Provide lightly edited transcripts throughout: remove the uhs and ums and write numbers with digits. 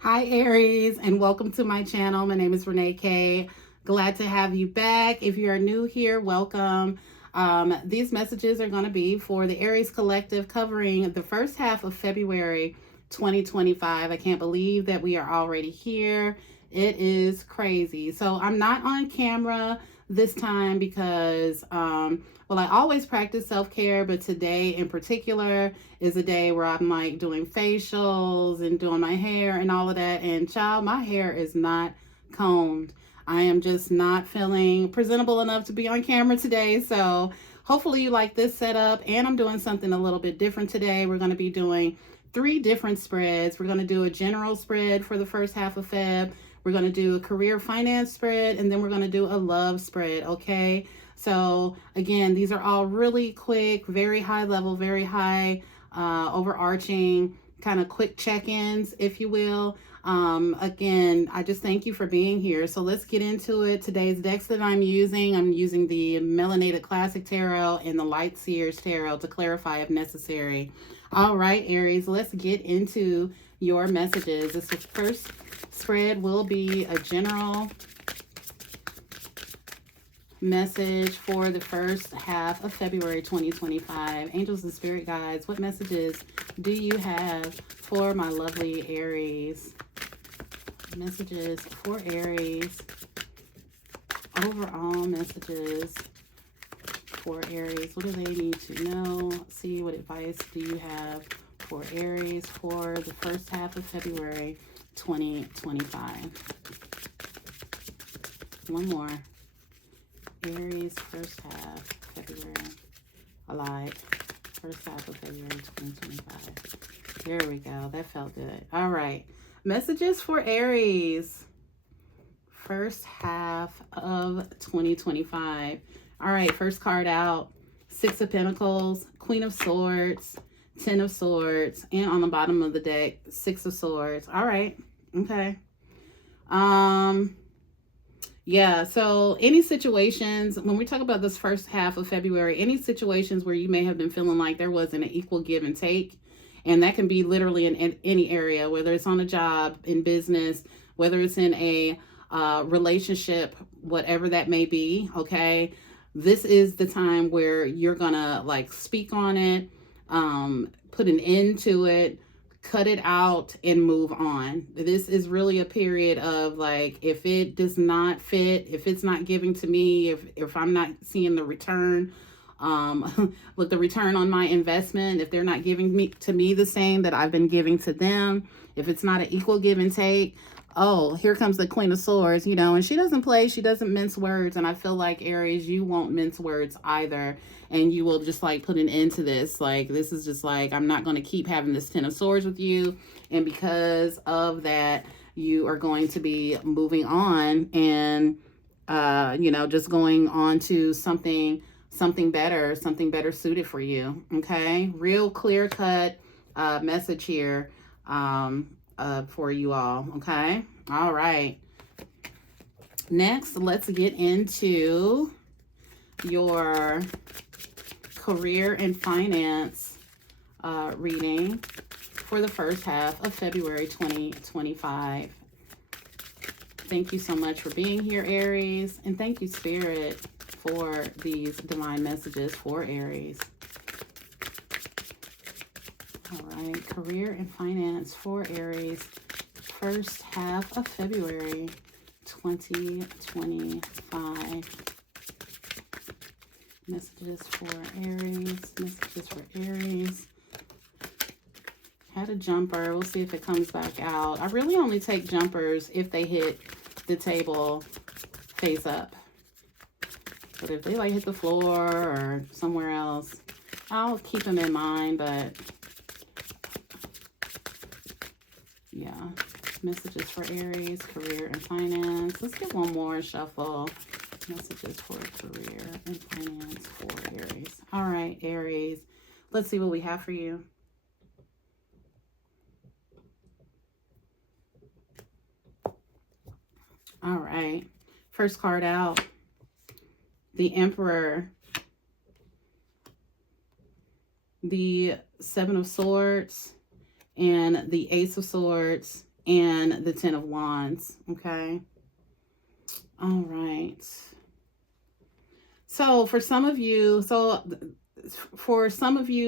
Hi Aries, and welcome to my channel. My name is Renee K. Glad to have you back. If you are new here, welcome. These messages are going to be for the Aries Collective covering the first half of February 2025. I can't believe that we are already here. It is crazy. So I'm not on camera this time because, well, I always practice self-care, but today in particular is a day where I'm like doing facials and doing my hair and all of that. And child, my hair is not combed. I am just not feeling presentable enough to be on camera today. So hopefully you like this setup. And I'm doing something a little bit different today. We're going to be doing 3 different spreads. We're going to do a general spread for the first half of Feb. We're going to do a career finance spread, and then we're going to do a love spread, okay? So again, these are all really quick, very high level, very high overarching kind of quick check-ins, if you will. Again, I just thank you for being here. So let's get into it. Today's decks that I'm using the Melanated Classic Tarot and the Light Seers Tarot to clarify if necessary. All right, Aries, let's get into your messages. This first spread will be a general message for the first half of February 2025. Angels and spirit guides, what messages do you have for my lovely Aries? Messages for Aries. Overall messages for Aries. What do they need to know? See, what advice do you have for Aries for the first half of February 2025? One more. Aries, first half, February. I lied. First half of February 2025. There we go. That felt good. All right. Messages for Aries. First half of 2025. All right. First card out. 6 of Pentacles, Queen of Swords, 10 of Swords, and on the bottom of the deck, 6 of Swords. All right. Okay. Yeah, so any situations, when we talk about this first half of February, any situations where you may have been feeling like there wasn't an equal give and take, and that can be literally in any area, whether it's on a job, in business, whether it's in a relationship, whatever that may be, okay? This is the time where you're gonna like speak on it, put an end to it, cut it out and move on. This is really a period of like, if it does not fit, if it's not giving to me, if I'm not seeing the return, look, the return on my investment, if they're not giving to me the same that I've been giving to them, if it's not an equal give and take, oh, here comes the Queen of Swords, you know, and she doesn't play, she doesn't mince words. And I feel like Aries, you won't mince words either. And you will just like put an end to this. Like, this is just like, I'm not going to keep having this 10 of Swords with you. And because of that, you are going to be moving on and, you know, just going on to something better suited for you. Okay. Real clear cut message here for you all. Okay. All right. Next, let's get into your career and finance reading for the first half of February 2025. Thank you so much for being here, Aries, and thank you, Spirit, for these divine messages for Aries. All right, career and finance for Aries, first half of February 2025. Messages for Aries. Messages for Aries. Had a jumper. We'll see if it comes back out. I really only take jumpers if they hit the table face up. But if they like hit the floor or somewhere else, I'll keep them in mind. But yeah, messages for Aries, career and finance. Let's get one more shuffle. Messages for career and finance for Aries. All right, Aries. Let's see what we have for you. All right. First card out. The Emperor. The Seven of Swords. And the Ace of Swords. and the Ten of Wands. Okay. All right. So for some of you,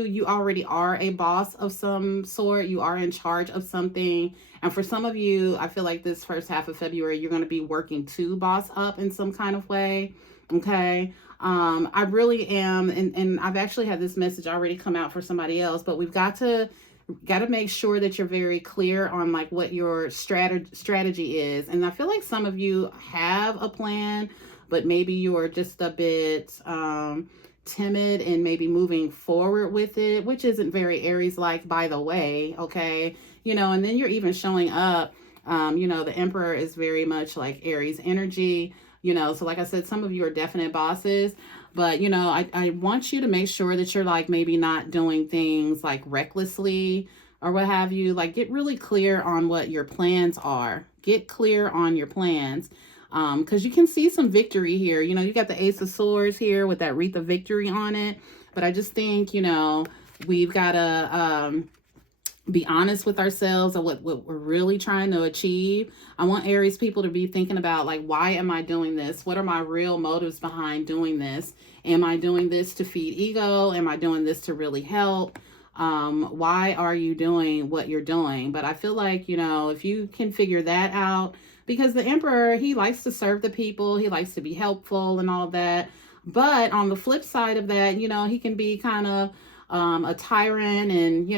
you already are a boss of some sort. You are in charge of something. And for some of you, I feel like this first half of February, you're going to be working to boss up in some kind of way. Okay. I really am. And I've actually had this message already come out for somebody else, but we've got to make sure that you're very clear on like what your strategy is. And I feel like some of you have a plan, but maybe you're just a bit timid and maybe moving forward with it, which isn't very Aries-like, by the way. Okay. And then you're even showing up. The Emperor is very much like Aries energy, so like I said, some of you are definite bosses. But, I want you to make sure that you're like maybe not doing things like recklessly or what have you. Like, get really clear on what your plans are. Get clear on your plans. Because you can see some victory here. You got the Ace of Swords here with that wreath of victory on it. But I just think, we've got to be honest with ourselves of what we're really trying to achieve. I want Aries people to be thinking about, like, why am I doing this? What are my real motives behind doing this? Am I doing this to feed ego? Am I doing this to really help? Why are you doing what you're doing? But I feel like, if you can figure that out, because the Emperor, he likes to serve the people. He likes to be helpful and all that. But on the flip side of that, he can be kind of a tyrant and,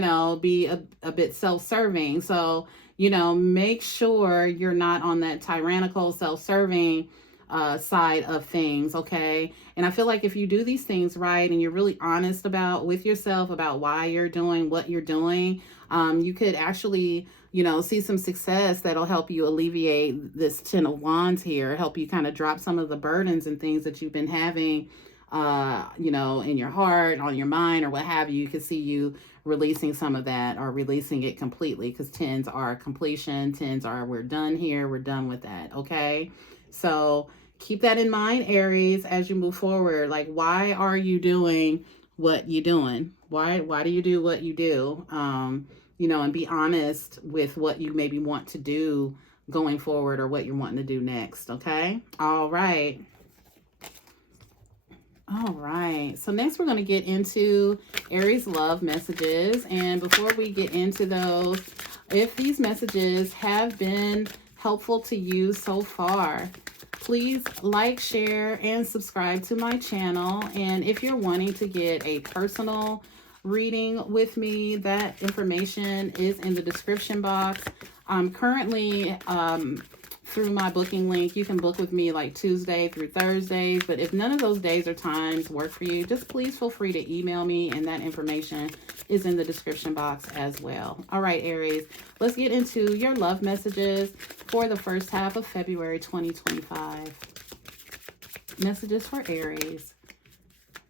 be a bit self-serving. So, make sure you're not on that tyrannical, self-serving side of things. Okay. And I feel like if you do these things right and you're really honest with yourself about why you're doing what you're doing, you could actually, see some success that'll help you alleviate this Ten of Wands here, help you kind of drop some of the burdens and things that you've been having, in your heart, on your mind, or what have you. You can see you releasing some of that or releasing it completely, because tens are completion. Tens are, we're done here. We're done with that. Okay. So keep that in mind, Aries, as you move forward. Like, why are you doing what you're doing? Why do you do what you do? And be honest with what you maybe want to do going forward or what you're wanting to do next. Okay. All right. All right. So next we're going to get into Aries love messages. And before we get into those, if these messages have been helpful to you so far, please like, share, and subscribe to my channel. And if you're wanting to get a personal reading with me, that information is in the description box. I'm currently through my booking link. You can book with me like Tuesday through Thursdays, but if none of those days or times work for you, just please feel free to email me, and that information is in the description box as well. All right, Aries, let's get into your love messages for the first half of February 2025. Messages for Aries.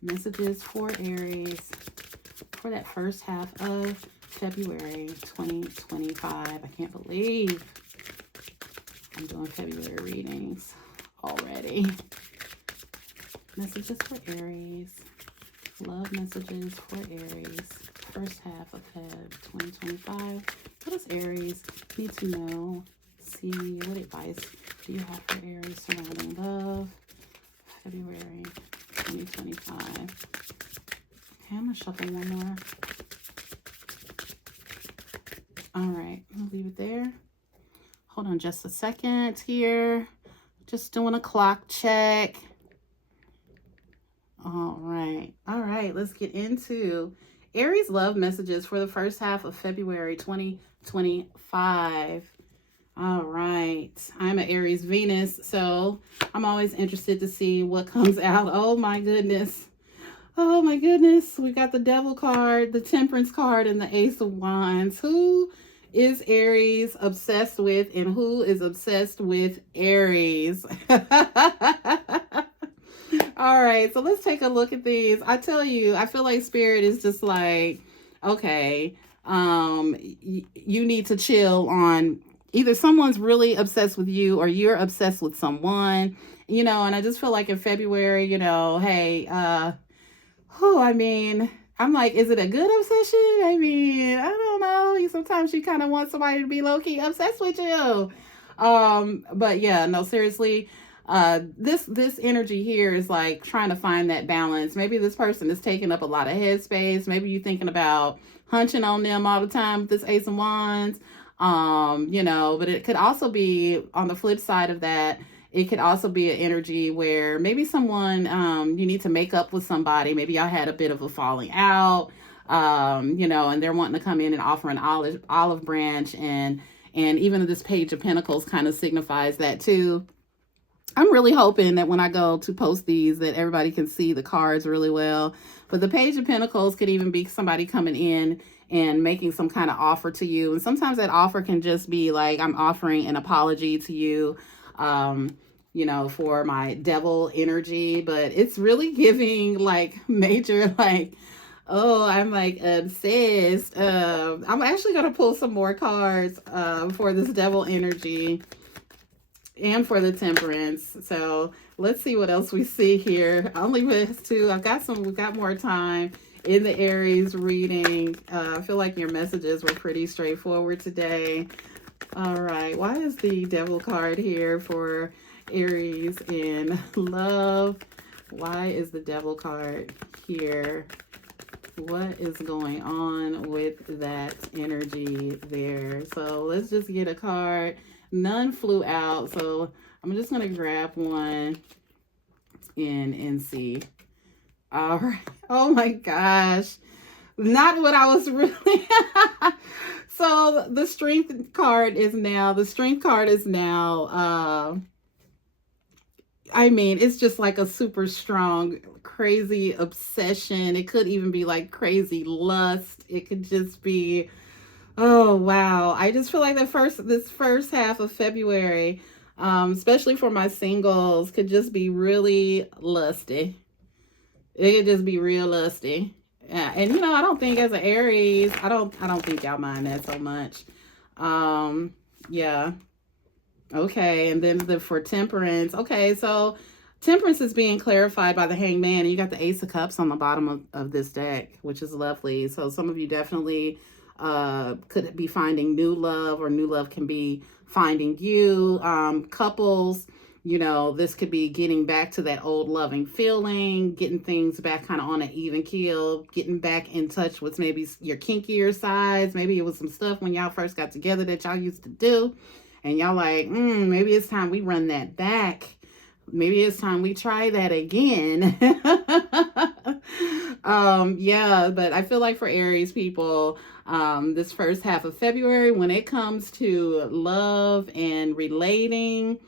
Messages for Aries for that first half of February 2025. I can't believe I'm doing February readings already. Messages for Aries. Love messages for Aries. First half of Feb 2025. What does Aries need to know? See, what advice do you have for Aries surrounding love? February 2025. Okay, I'm going to shuffle one more. All right, I'll leave it there. Hold on just a second here. Just doing a clock check. All right. Let's get into Aries love messages for the first half of February 2025. All right. I'm an Aries Venus, so I'm always interested to see what comes out. Oh my goodness. We got the Devil card, the Temperance card, and the Ace of Wands. Who is Aries obsessed with, and who is obsessed with Aries? All right, so let's take a look at these. I tell you, I feel like Spirit is just like, okay, you need to chill on either someone's really obsessed with you or you're obsessed with someone, and I just feel like in February, hey, I I'm like, is it a good obsession? I mean, I don't know. Sometimes you kind of want somebody to be low-key obsessed with you. But yeah, no, seriously, this energy here is like trying to find that balance. Maybe this person is taking up a lot of headspace. Maybe you're thinking about hunching on them all the time with this Ace of Wands. But it could also be on the flip side of that. It could also be an energy where maybe someone, you need to make up with somebody. Maybe y'all had a bit of a falling out, and they're wanting to come in and offer an olive branch. And even this Page of Pentacles kind of signifies that too. I'm really hoping that when I go to post these that everybody can see the cards really well. But the Page of Pentacles could even be somebody coming in and making some kind of offer to you. And sometimes that offer can just be like, I'm offering an apology to you, for my devil energy. But it's really giving like major, like, oh, I'm like obsessed. I'm actually going to pull some more cards for this devil energy and for the Temperance. So let's see what else we see here. I'll leave it to, we've got more time in the Aries reading. I feel like your messages were pretty straightforward today. All right, why is the Devil card here for Aries in love? Why is the Devil card here? What is going on with that energy there? So let's just get a card. None flew out, so I'm just going to grab one and see. All right. Oh my gosh. Not what I was really... So the Strength card is now, I mean, it's just like a super strong, crazy obsession. It could even be like crazy lust. It could just be, oh, wow. I just feel like this first half of February, especially for my singles, could just be really lusty. It could just be real lusty. Yeah, and I don't think as an Aries, I don't think y'all mind that so much. Yeah. Okay, and then for Temperance. Okay, so Temperance is being clarified by the Hangman, and you got the Ace of Cups on the bottom of this deck, which is lovely. So some of you definitely could be finding new love, or new love can be finding you. Couples, this could be getting back to that old loving feeling, getting things back kind of on an even keel, getting back in touch with maybe your kinkier sides. Maybe it was some stuff when y'all first got together that y'all used to do, and y'all like, maybe it's time we run that back. Maybe it's time we try that again. Yeah, but I feel like for Aries people, this first half of February, when it comes to love and relating,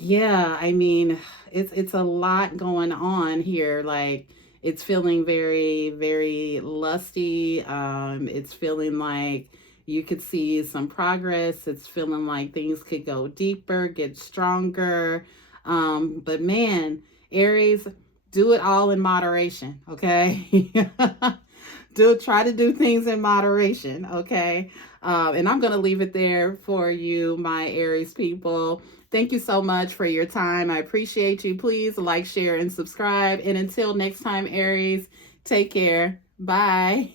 yeah, I mean, it's a lot going on here. Like, it's feeling very, very lusty. It's feeling like you could see some progress. It's feeling like things could go deeper, get stronger. But man, Aries, do it all in moderation, okay? Try to do things in moderation, okay? And I'm going to leave it there for you, my Aries people. Thank you so much for your time. I appreciate you. Please like, share, and subscribe. And until next time, Aries, take care. Bye.